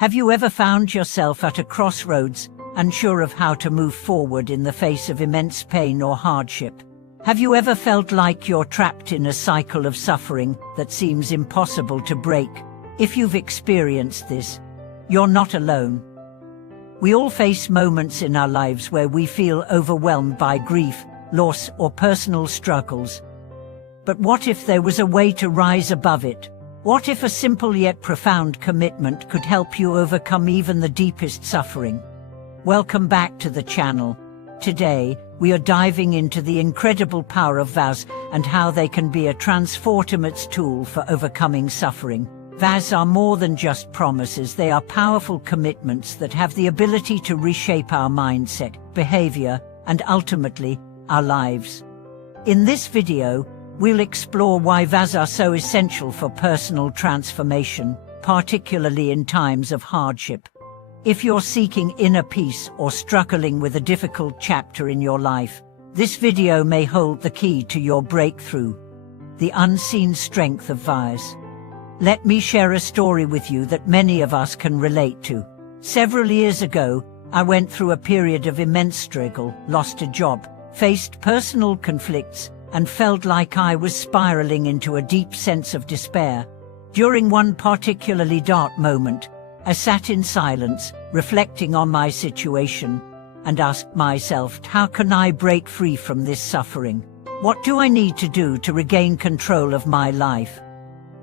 Have you ever found yourself at a crossroads, unsure of how to move forward in the face of immense pain or hardship? Have you ever felt like you're trapped in a cycle of suffering that seems impossible to break? If you've experienced this, you're not alone. We all face moments in our lives where we feel overwhelmed by grief, loss, or personal struggles. But what if there was a way to rise above it? What if a simple yet profound commitment could help you overcome even the deepest suffering? Welcome back to the channel. Today, we are diving into the incredible power of vows and how they can be a transformative tool for overcoming suffering. Vows are more than just promises, they are powerful commitments that have the ability to reshape our mindset, behavior, and ultimately, our lives. In this video, we'll explore why vows are so essential for personal transformation, particularly in times of hardship. If you're seeking inner peace or struggling with a difficult chapter in your life, this video may hold the key to your breakthrough. The unseen strength of vows. Let me share a story with you that many of us can relate to. Several years ago, I went through a period of immense struggle, lost a job, faced personal conflicts, and felt like I was spiraling into a deep sense of despair. During one particularly dark moment, I sat in silence, reflecting on my situation, and asked myself, how can I break free from this suffering? What do I need to do to regain control of my life?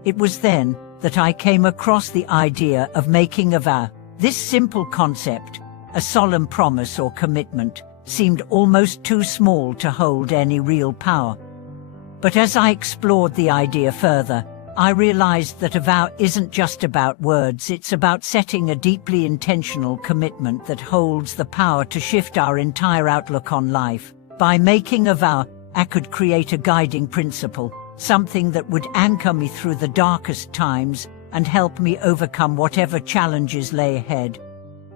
It was then that I came across the idea of making a vow. This simple concept, a solemn promise or commitment, seemed almost too small to hold any real power. But as I explored the idea further, I realized that a vow isn't just about words, it's about setting a deeply intentional commitment that holds the power to shift our entire outlook on life. By making a vow, I could create a guiding principle, something that would anchor me through the darkest times and help me overcome whatever challenges lay ahead.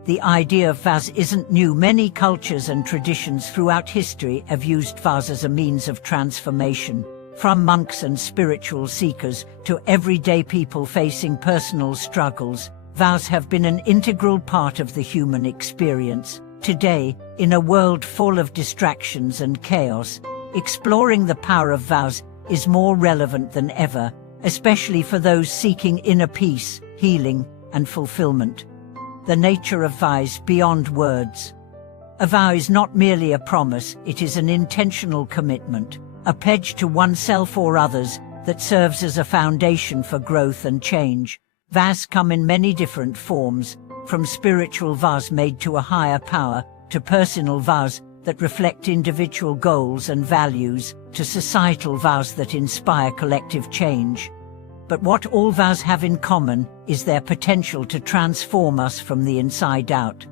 The idea of vows isn't new. Many cultures and traditions throughout history have used vows as a means of transformation. From monks and spiritual seekers to everyday people facing personal struggles, vows have been an integral part of the human experience. Today, in a world full of distractions and chaos, exploring the power of vows is more relevant than ever, especially for those seeking inner peace, healing, and fulfillment. The nature of vows beyond words. A vow is not merely a promise, it is an intentional commitment, a pledge to oneself or others that serves as a foundation for growth and change. Vows come in many different forms, from spiritual vows made to a higher power, to personal vows that reflect individual goals and values, to societal vows that inspire collective change. But what all vows have in common is their potential to transform us from the inside out.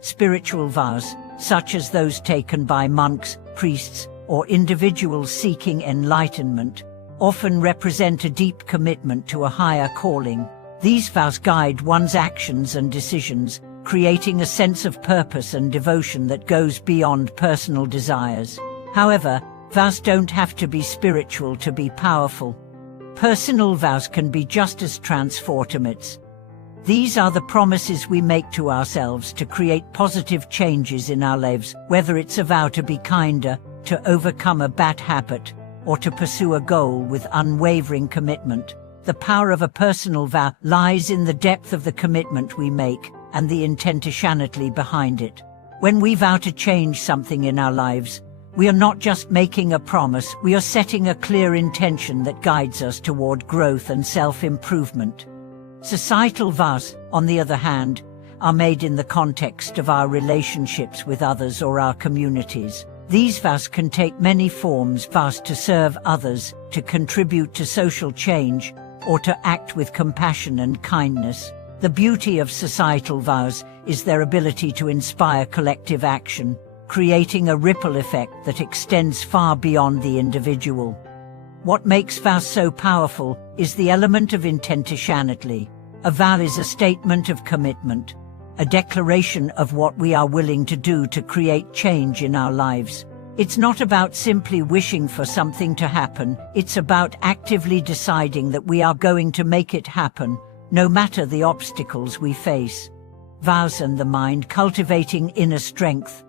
Spiritual vows, such as those taken by monks, priests, or individuals seeking enlightenment, often represent a deep commitment to a higher calling. These vows guide one's actions and decisions, creating a sense of purpose and devotion that goes beyond personal desires. However, vows don't have to be spiritual to be powerful. Personal vows can be just as transformative. These are the promises we make to ourselves to create positive changes in our lives, whether it's a vow to be kinder, to overcome a bad habit, or to pursue a goal with unwavering commitment. The power of a personal vow lies in the depth of the commitment we make and the intentionality behind it. When we vow to change something in our lives, we are not just making a promise, we are setting a clear intention that guides us toward growth and self-improvement. Societal vows, on the other hand, are made in the context of our relationships with others or our communities. These vows can take many forms: vows to serve others, to contribute to social change, or to act with compassion and kindness. The beauty of societal vows is their ability to inspire collective action, creating a ripple effect that extends far beyond the individual. What makes vows so powerful is the element of intentionality. A vow is a statement of commitment, a declaration of what we are willing to do to create change in our lives. It's not about simply wishing for something to happen, it's about actively deciding that we are going to make it happen, no matter the obstacles we face. Vows and the mind cultivating inner strength.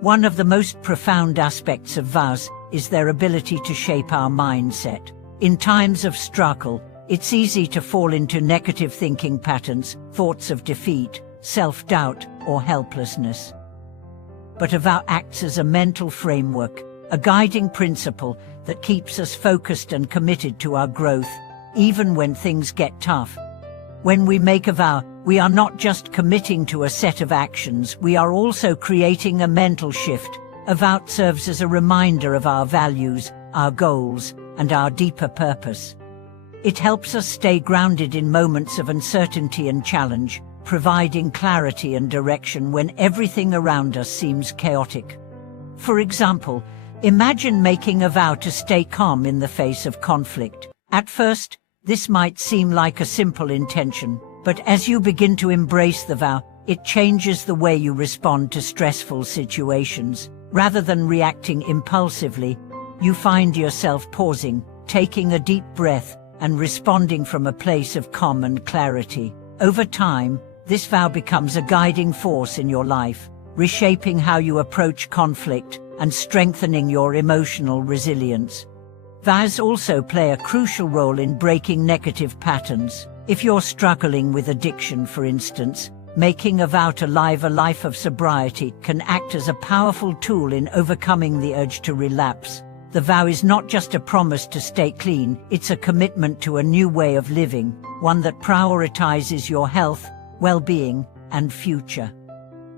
One of the most profound aspects of vows is their ability to shape our mindset. In times of struggle, it's easy to fall into negative thinking patterns, thoughts of defeat, self-doubt, or helplessness. But a vow acts as a mental framework, a guiding principle that keeps us focused and committed to our growth, even when things get tough. When we make a vow, we are not just committing to a set of actions, we are also creating a mental shift. A vow serves as a reminder of our values, our goals, and our deeper purpose. It helps us stay grounded in moments of uncertainty and challenge, providing clarity and direction when everything around us seems chaotic. For example, imagine making a vow to stay calm in the face of conflict. At first, this might seem like a simple intention, but as you begin to embrace the vow, it changes the way you respond to stressful situations. Rather than reacting impulsively, you find yourself pausing, taking a deep breath, and responding from a place of calm and clarity. Over time, this vow becomes a guiding force in your life, reshaping how you approach conflict and strengthening your emotional resilience. Vows also play a crucial role in breaking negative patterns. If you're struggling with addiction, for instance, making a vow to live a life of sobriety can act as a powerful tool in overcoming the urge to relapse. The vow is not just a promise to stay clean, it's a commitment to a new way of living, one that prioritizes your health, well-being, and future.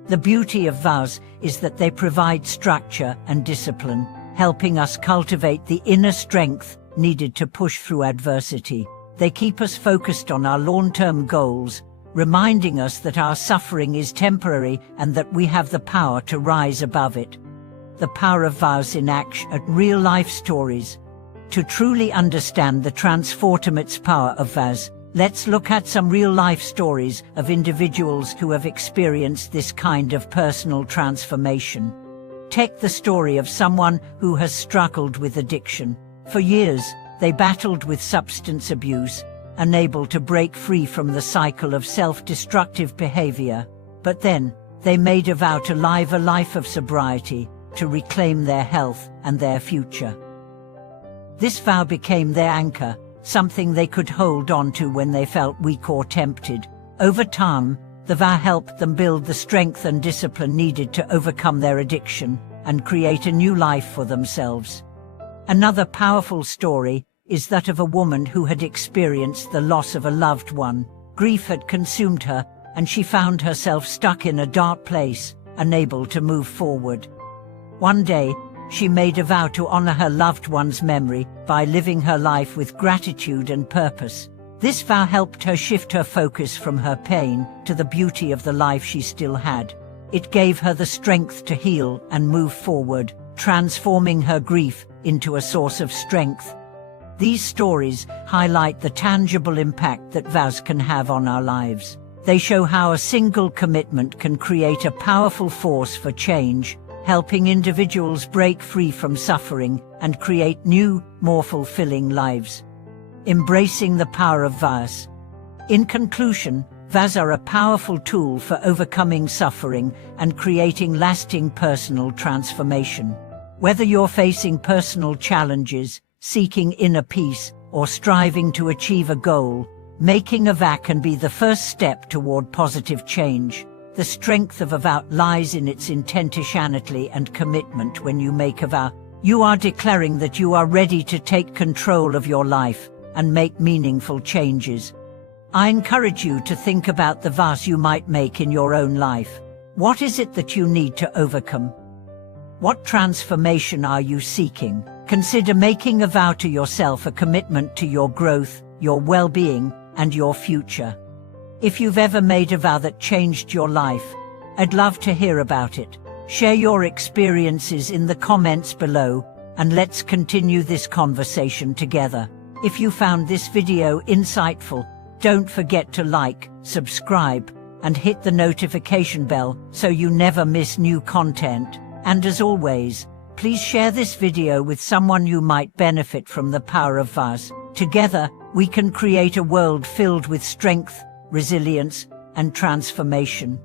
The beauty of vows is that they provide structure and discipline, helping us cultivate the inner strength needed to push through adversity. They keep us focused on our long-term goals, reminding us that our suffering is temporary and that we have the power to rise above it. The power of vows in action at real-life stories. To truly understand the transformative power of vows, let's look at some real-life stories of individuals who have experienced this kind of personal transformation. Take the story of someone who has struggled with addiction. For years, they battled with substance abuse, unable to break free from the cycle of self-destructive behavior. But then, they made a vow to live a life of sobriety, to reclaim their health and their future. This vow became their anchor, something they could hold on to when they felt weak or tempted. Over time, the vow helped them build the strength and discipline needed to overcome their addiction and create a new life for themselves. Another powerful story is that of a woman who had experienced the loss of a loved one. Grief had consumed her, and she found herself stuck in a dark place, unable to move forward. One day, she made a vow to honor her loved one's memory by living her life with gratitude and purpose. This vow helped her shift her focus from her pain to the beauty of the life she still had. It gave her the strength to heal and move forward, transforming her grief into a source of strength. These stories highlight the tangible impact that vows can have on our lives. They show how a single commitment can create a powerful force for change, helping individuals break free from suffering and create new, more fulfilling lives. Embracing the power of vows. In conclusion, vows are a powerful tool for overcoming suffering and creating lasting personal transformation. Whether you're facing personal challenges, seeking inner peace, or striving to achieve a goal, making a vow can be the first step toward positive change. The strength of a vow lies in its intentionality and commitment. When you make a vow, you are declaring that you are ready to take control of your life and make meaningful changes. I encourage you to think about the vows you might make in your own life. What is it that you need to overcome? What transformation are you seeking? Consider making a vow to yourself, a commitment to your growth, your well-being, and your future. If you've ever made a vow that changed your life, I'd love to hear about it. Share your experiences in the comments below, and let's continue this conversation together. If you found this video insightful, don't forget to like, subscribe, and hit the notification bell so you never miss new content. And as always, please share this video with someone you might benefit from the power of vows. Together, we can create a world filled with strength, resilience, and transformation.